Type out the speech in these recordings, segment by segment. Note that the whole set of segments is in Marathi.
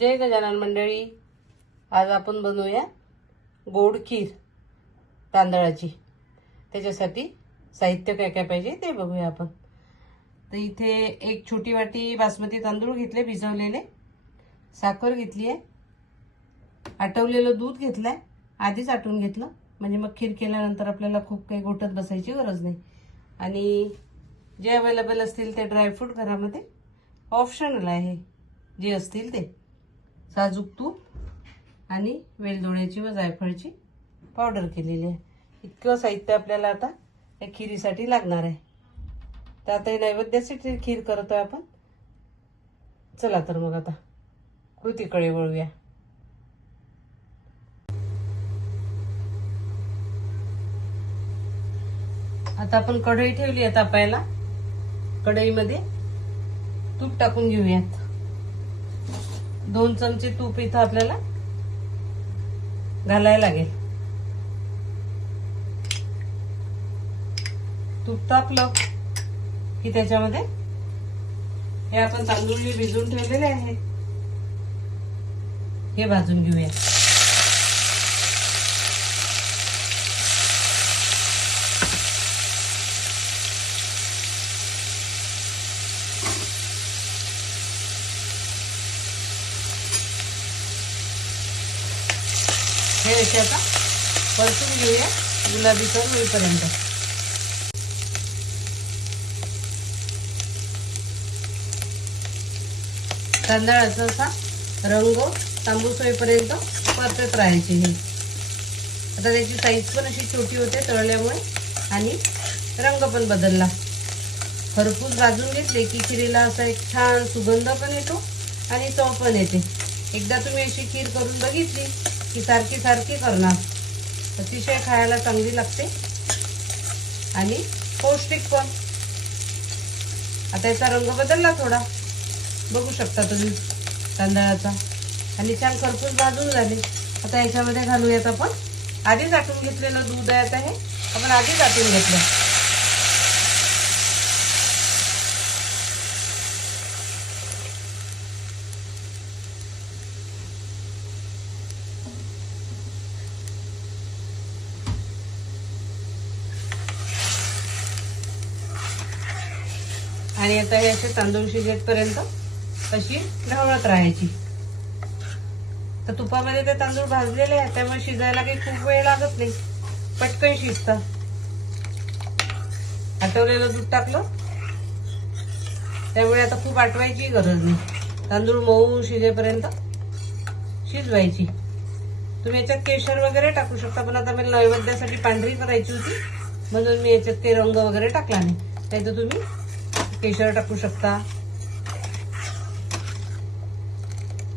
जय गजानन मंडळी, आज आपण बनवूया गोड खीर तांदळाची। त्याच्यासाठी साहित्य काय काय पाहिजे ते बघूया आपण। तर इथे एक छोटी वाटी बासमती तांदूळ घेतले भिजवलेले, साखर घेतली आहे, आटवलेलं दूध घेतलंय, आधीच आटवून घेतलं म्हणजे मग खीर केल्यानंतर आपल्याला खूप काही घोटत बसायची गरज नाही। आणि जे अवेलेबल असतील ते ड्रायफ्रूट घरामध्ये ऑप्शनल आहे, जे असतील ते साजूक तूप आणि वेलदोड्याची व जायफळची पावडर केलेली आहे। इतकं साहित्य आपल्याला आता या खीरीसाठी लागणार आहे। तर आता हे नैवेद्यासाठी खीर करतोय आपण। चला तर मग आता कृतीकडे वळूया। आता आपण कढई ठेवली आहे तापायला। कढईमध्ये तूप टाकून घेऊयात। 2 चमचे तूप इथं आपल्याला घालायला लागेल। तूप तापलं की त्याच्यामध्ये हे आपण तांदूळ भिजवून ठेवलेले आहे हे भाजून घेऊया। हे असे आता परतून घेऊया गुलाबीसर होईपर्यंत। तांदळाचा असा रंग तांबूस होईपर्यंत परतत राहायचे। हे आता त्याची साईज पण अशी छोटी होते तळल्यामुळे आणि रंग पण बदलला। खरपूस भाजून घेतले की खीरीला असा एक छान सुगंध पण येतो आणि चव पण येते। एकदा तुम्ही अशी खीर करून बघितली की सारखी सारखी करणार, अतिशय खायला चांगली लागते आणि पौष्टिक पण। आता याचा रंग बदलला थोडा, बघू शकता तुम्ही तांदळाचा, आणि छान खरपूस भाजून झाले। आता याच्यामध्ये घालूयात आपण आधीच आटून घेतलेलं दूध आहे। आता हे आपण आधीच आटून घेतलं। आणि आता हे असे तांदूळ शिजेपर्यंत अशी ढवळत राहायची। तर तुपामध्ये ते तांदूळ भाजलेले आहेत त्यामुळे शिजायला काही खूप वेळ लागत नाही, पटकन शिजतं। आटवलेलं दूध टाकलं त्यामुळे आता खूप आटवायची गरज नाही, तांदूळ मऊ शिजेपर्यंत शिजवायची। तुम्ही याच्यात केशर वगैरे टाकू शकता, पण आता मला नैवेद्यासाठी पांढरी करायची होती म्हणून मी याच्यात काही रंग वगैरे टाकला नाही। नाहीतर तुम्ही केशर टाकू शकता।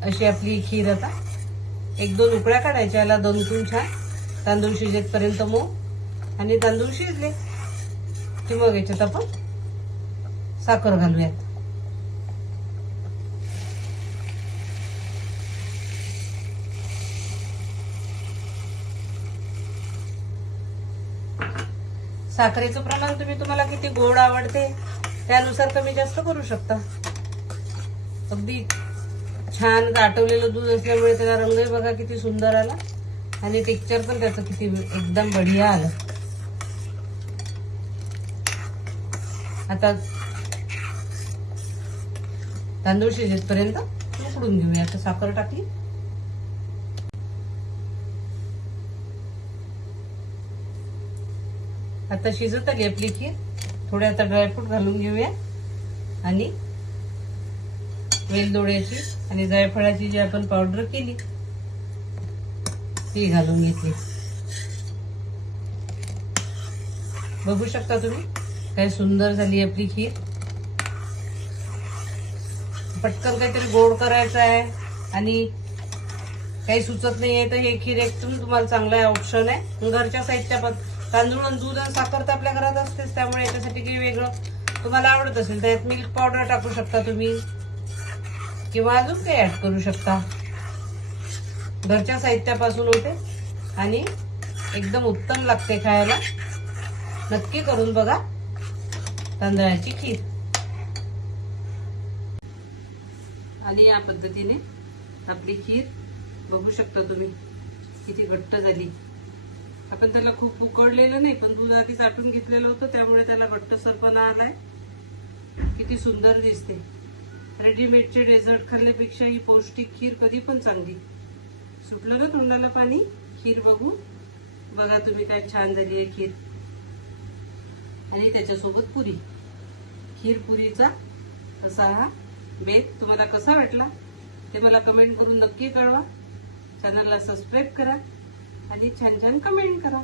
अशी आपली खीर आता 1-2 उकळ्या काढायच्या, याला दणकून छान तांदूळ शिजेपर्यंत मऊ। आणि तांदूळ शिजले की मग याच्यात आपण साखर घालूयात। साखरेचं प्रमाण तुम्हाला किती गोड आवडते त्यानुसार कमी जास्त करू शकता। अगदी छान आटवलेलं दूध असल्यामुळे त्याला रंगही बघा किती सुंदर आला आणि टेक्स्चर पण त्याचं किती एकदम बढिया आलं। आता तांदूळ शिजेपर्यंत उकडून घेऊया। आता साखर टाकली, आता शिजत आली आपली खीर। थोडे आता ड्रायफ्रूट घालून घेऊया आणि वेलदोड्याची आणि जायफळाची जी आपण पावडर केली ती घालून घेतली। बघू शकता तुम्ही काय सुंदर झाली आपली खीर। पटकन काहीतरी गोड करायचं आहे आणि काही सुचत नाहीये तर हे खीर एकदम तुम्हाला चांगला ऑप्शन आहे। घरच्या साहित्यापासून तांदूळ आणि दूध आणि साखर तर आपल्या घरात असतेच, त्यामुळे याच्यासाठी काही वेगळं तुम्हाला आवडत असेल त्यात मिल्क पावडर टाकू शकता तुम्ही, किंवा अजून काही ऍड करू शकता। घरच्या साहित्यापासून होते आणि एकदम उत्तम लागते खायला। नक्की करून बघा तांदळाची खीर। आणि या पद्धतीने आपली खीर बघू शकता तुम्ही किती घट्ट झाली. आपण त्याला खूप उकडलेलं नाही, पण दूध आधीच आटून घेतलेलं होतं, त्यामुळे त्याला घट्टसरपणा आलाय. किती सुंदर दिसते. रेडीमेडचे डेझर्ट खाल्ल्यापेक्षा ही पौष्टिक खीर कधी पण चांगली. सुटलं ना तोंडाला पाणी खीर बघू. बघा तुम्ही काय छान झाली आहे खीर. आणि त्याच्यासोबत पुरी. खीर पुरीचा असा हा बेत तुम्हाला कसा वाटला ते मला कमेंट करून नक्की कळवा. चॅनलला सबस्क्राईब करा आणि छान छान कमेंट करा.